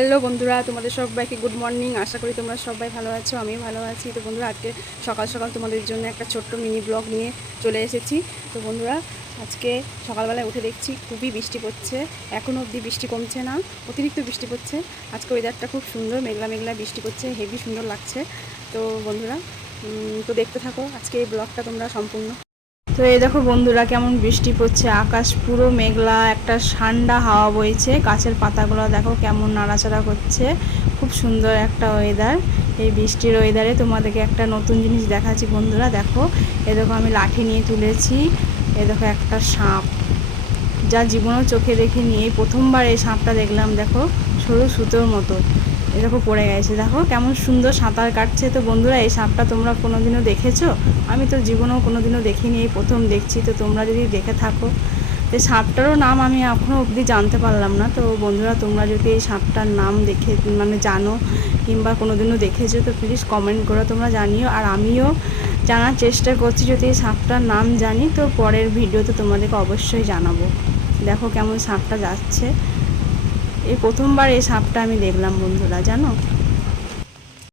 Hello বন্ধুরা, তোমাদের সবাইকে গুড মর্নিং আশা করি তোমরা সবাই ভালো আছো আমি ভালো আছি। তো বন্ধুরা, আজকে সকাল সকাল তোমাদের জন্য একটা ছোট্ট মিনি ব্লগ নিয়ে চলে এসেছি। তো বন্ধুরা, আজকে সকালবেলায় উঠে দেখছি খুবই বৃষ্টি পড়ছে। এখনও অবধি বৃষ্টি কমছে না, অতিরিক্ত বৃষ্টি পড়ছে। আজকে ওয়েদারটা খুব সুন্দর, মেঘলা মেঘলা বৃষ্টি পড়ছে হেভি সুন্দর লাগছে। তো বন্ধুরা তো দেখতে থাকো, আজকে এই ব্লগটা তোমরা সম্পূর্ণ। তো এই দেখো বন্ধুরা, কেমন বৃষ্টি পড়ছে। আকাশ পুরো মেঘলা, একটা ঠান্ডা হাওয়া বইছে। গাছের পাতাগুলো দেখো কেমন নাড়াচাড়া করছে। খুব সুন্দর একটা ওয়েদার এই বৃষ্টির ওয়েদারে তোমাদেরকে একটা নতুন জিনিস দেখাচ্ছি বন্ধুরা, দেখো। এ দেখো আমি লাঠি নিয়ে তুলেছি। এ দেখো একটা সাপ। যা জীবনেও চোখে দেখিনি। এই প্রথমবার এই সাপটা দেখলাম, দেখো। সরু সুতোর মতো। এ দেখো পড়ে গেছে। দেখো কেমন সুন্দর সাঁতার কাটছে তো বন্ধুরা, এই সাপটা তোমরা কোনোদিনও দেখেছ? আমি তো জীবনেও কোনোদিনও দেখিনি, এই প্রথম দেখছি, তো তোমরা যদি দেখে থাকো। তো সাপটারও নাম আমি এখনও অবধি জানতে পারলাম না, তো বন্ধুরা তোমরা যদি এই সাপটার নাম দেখে মানে জানো কিংবা কোনোদিনও দেখেছ, তো প্লিজ কমেন্ট করে তোমরা জানিও। আর আমিও জানার চেষ্টা করছি যদি এই সাপটার নাম জানি, তো পরের ভিডিওতে তোমাদেরকে অবশ্যই জানাব। দেখো কেমন সাপটা যাচ্ছে। এই প্রথমবার এই সাপটা আমি দেখলাম বন্ধুরা জানো?